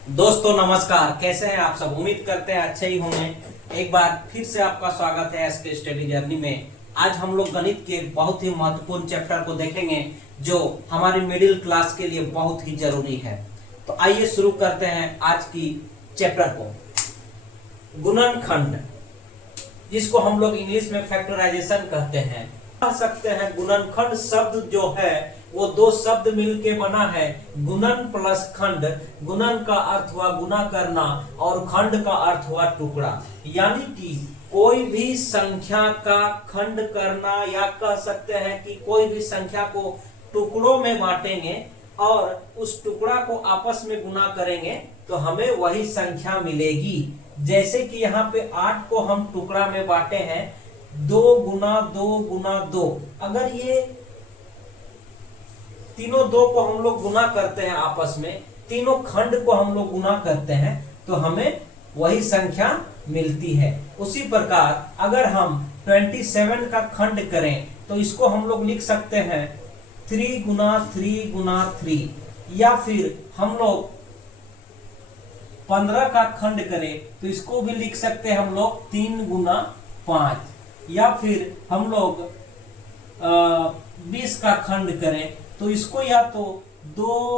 दोस्तों नमस्कार, कैसे हैं आप सब। उम्मीद करते हैं अच्छे ही होंगे। एक बार फिर से आपका स्वागत है एसके स्टडी जर्नी में। आज हम लोग गणित के बहुत ही महत्वपूर्ण चैप्टर को देखेंगे जो हमारी मिडिल क्लास के लिए बहुत ही जरूरी है। तो आइए शुरू करते हैं आज की चैप्टर को। गुणनखंड, जिसको हम लोग इंग्लिश में फैक्टराइजेशन कहते हैं। कह सकते हैं गुणनखंड शब्द जो है वो दो शब्द मिलके बना है, गुणन प्लस खंड। गुणन का अर्थ हुआ गुना करना और खंड का अर्थ हुआ टुकड़ा। यानी कि कोई भी संख्या का खंड करना, या कह सकते हैं कि कोई भी संख्या को टुकड़ों में बांटेंगे और उस टुकड़ा को आपस में गुना करेंगे तो हमें वही संख्या मिलेगी। जैसे कि यहाँ पे 8 को हम टुकड़ा में बांटे हैं, 2 गुना 2 गुना 2। अगर ये तीनों 2 को हम लोग गुना करते हैं आपस में, तीनों खंड को हम लोग गुना करते हैं तो हमें वही संख्या मिलती है। उसी प्रकार अगर हम 27 का खंड करें तो इसको हम लोग लिख सकते हैं 3 गुना 3 गुना 3। या फिर हम लोग 15 का खंड करें तो इसको भी लिख सकते हैं हम लोग 3 गुना 5। या फिर हम लोग 20 का खंड करें तो इसको या तो 2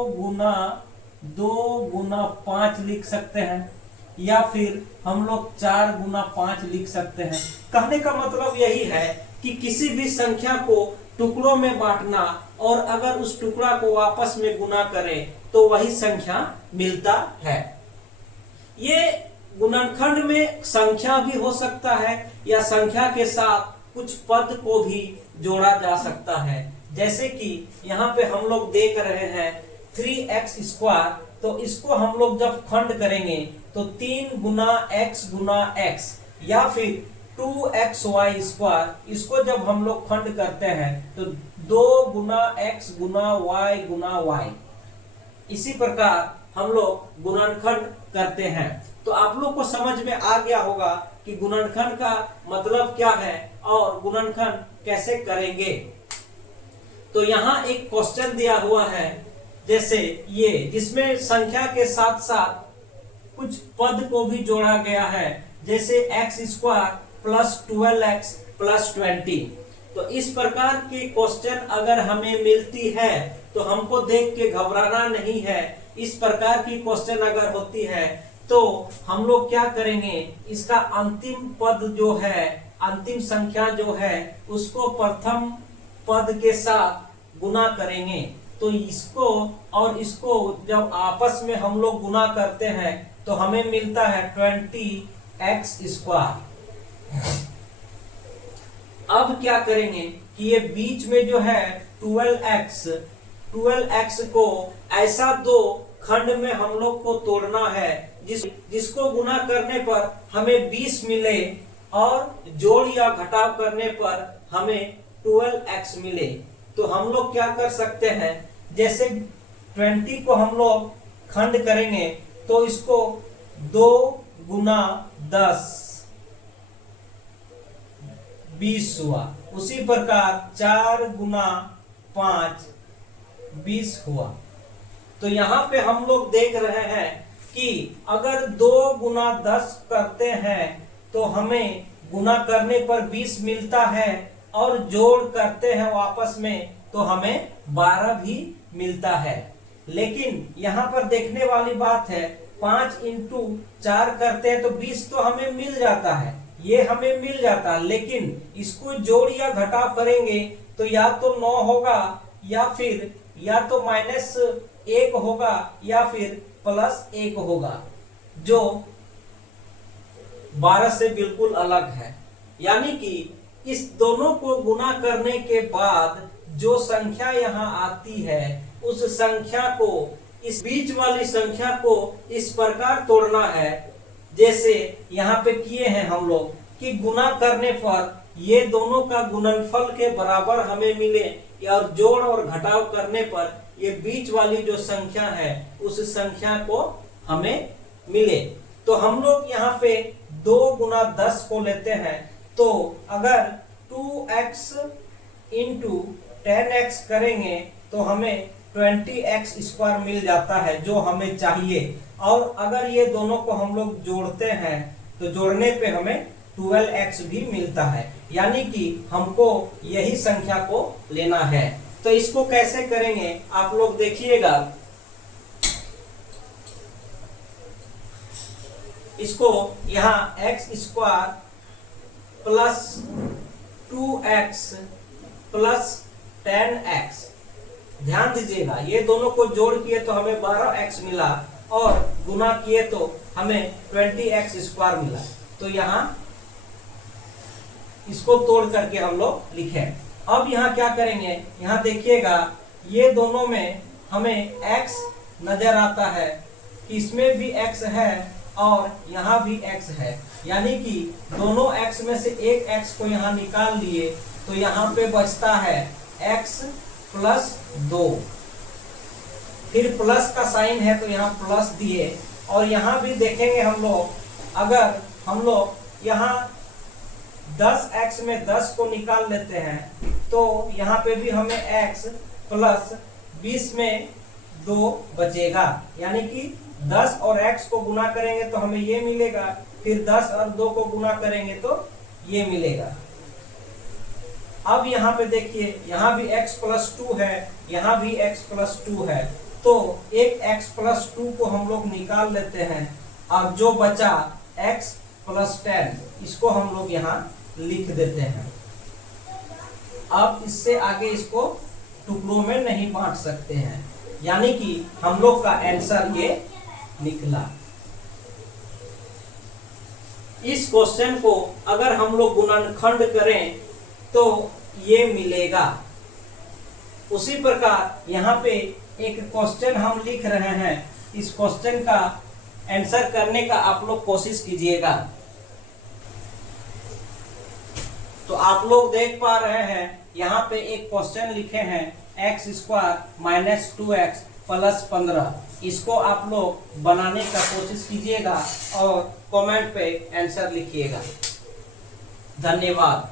गुना 5 लिख सकते हैं, या फिर हम लोग 4 गुना 5 लिख सकते हैं। कहने का मतलब यही है कि किसी भी संख्या को टुकड़ों में बांटना और अगर उस टुकड़ा को आपस में गुना करें तो वही संख्या मिलता है। ये गुणनखंड में संख्या भी हो सकता है या संख्या के साथ कुछ पद को भी जोड़ा जा सकता है। जैसे कि यहाँ पे हम लोग देख रहे हैं 3x², तो इसको हम लोग जब खंड करेंगे तो 3 गुना x, या फिर 2xy², इसको जब हम लोग खंड करते हैं तो 2 गुना x गुना y। इसी प्रकार हम लोग गुणनखंड करते हैं। तो आप लोग को समझ में आ गया होगा कि गुणनखंड का मतलब क्या है और गुणनखंड कैसे करेंगे। तो यहाँ एक क्वेश्चन दिया हुआ है, जैसे ये, जिसमें संख्या के साथ साथ कुछ पद को भी जोड़ा गया है, जैसे x² प्लस 12x प्लस 20। तो इस प्रकार के क्वेश्चन अगर हमें मिलती है तो हमको देख के घबराना नहीं है। इस प्रकार की क्वेश्चन अगर होती है तो हम लोग क्या करेंगे, इसका अंतिम पद जो है, अंतिम संख्या जो है, उसको प्रथम पद के साथ गुना करेंगे। तो इसको और इसको जब आपस में हम लोग गुना करते हैं तो हमें मिलता है 20x²। अब क्या करेंगे कि ये बीच में जो है 12x को ऐसा दो खंड में हम लोग को तोड़ना है जिसको गुना करने पर हमें 20 मिले और जोड़ या घटाव करने पर हमें 12x मिले। तो हम लोग क्या कर सकते हैं, जैसे 20 को हम लोग खंड करेंगे तो इसको 2 गुना 10 20 हुआ। उसी प्रकार 4 गुना 5 20 हुआ। तो यहाँ पे हम लोग देख रहे हैं कि अगर 2 गुना 10 करते हैं तो हमें गुना करने पर 20 मिलता है और जोड़ करते हैं वापस में तो हमें 12 भी मिलता है। लेकिन यहाँ पर देखने वाली बात है, 5 इंटू 4 करते हैं तो 20 तो हमें मिल जाता है, ये हमें मिल जाता है। लेकिन इसको जोड़ या घटाव करेंगे तो या तो 9 होगा, या तो -1 होगा, या फिर +1 होगा, जो 12 से बिल्कुल अलग है। यानी कि इस दोनों को गुना करने के बाद जो संख्या यहाँ आती है उस संख्या को, इस बीच वाली संख्या को इस प्रकार तोड़ना है जैसे यहाँ पे किए हैं हम लोग, कि गुना करने पर ये दोनों का गुणनफल के बराबर हमें मिले, और जोड़ और घटाव करने पर ये बीच वाली जो संख्या है उस संख्या को हमें मिले। तो हम लोग यहाँ पे 2 गुना 10 को लेते हैं, तो अगर 2x इंटू 10x करेंगे तो हमें 20x² मिल जाता है जो हमें चाहिए। और अगर ये दोनों को हम लोग जोड़ते हैं तो जोड़ने पे हमें 12x भी मिलता है, यानी कि हमको यही संख्या को लेना है। तो इसको कैसे करेंगे आप लोग देखिएगा। इसको यहाँ x² plus 2x plus 10x, ध्यान दीजिएगा ये दोनों को जोड़ किए तो हमें 12x मिला और गुना किए तो हमें 20x² मिला। तो यहाँ इसको तोड़ करके हम लोग लिखें। अब यहाँ क्या करेंगे, यहाँ देखिएगा ये दोनों में हमें x नजर आता है कि इसमें भी x है और यहाँ भी x है, यानी कि दोनों x में से एक x को यहाँ निकाल लिए तो यहाँ पे बचता है x प्लस 2। फिर प्लस का साइन है तो यहाँ प्लस दिए, और यहाँ भी देखेंगे हम लोग, अगर हम लोग यहाँ 10x में 10 को निकाल लेते हैं तो यहाँ पे भी हमें x प्लस 20 में 2 बचेगा, यानी कि 10 और x को गुना करेंगे तो हमें ये मिलेगा, फिर 10 और 2 को गुना करेंगे तो ये मिलेगा। अब यहाँ पे देखिए यहाँ भी x प्लस 2 है, यहाँ भी x प्लस 2 है, तो एक x प्लस 2 को हम लोग निकाल लेते हैं और जो बचा x प्लस 10 इसको हम लोग यहाँ लिख देते हैं। अब इससे आगे इसको टुकड़ों में नहीं बांट सकते हैं, यानी कि हम लोग का आंसर ये निकला। इस क्वेश्चन को अगर हम लोग गुणनखंड करें तो ये मिलेगा। उसी प्रकार यहाँ पे एक क्वेश्चन हम लिख रहे हैं, इस क्वेश्चन का आंसर करने का आप लोग कोशिश कीजिएगा। तो आप लोग देख पा रहे हैं यहाँ पे एक क्वेश्चन लिखे हैं x² माइनस 2x प्लस 15। इसको आप लोग बनाने का कोशिश कीजिएगा और कमेंट पे आंसर लिखिएगा। धन्यवाद।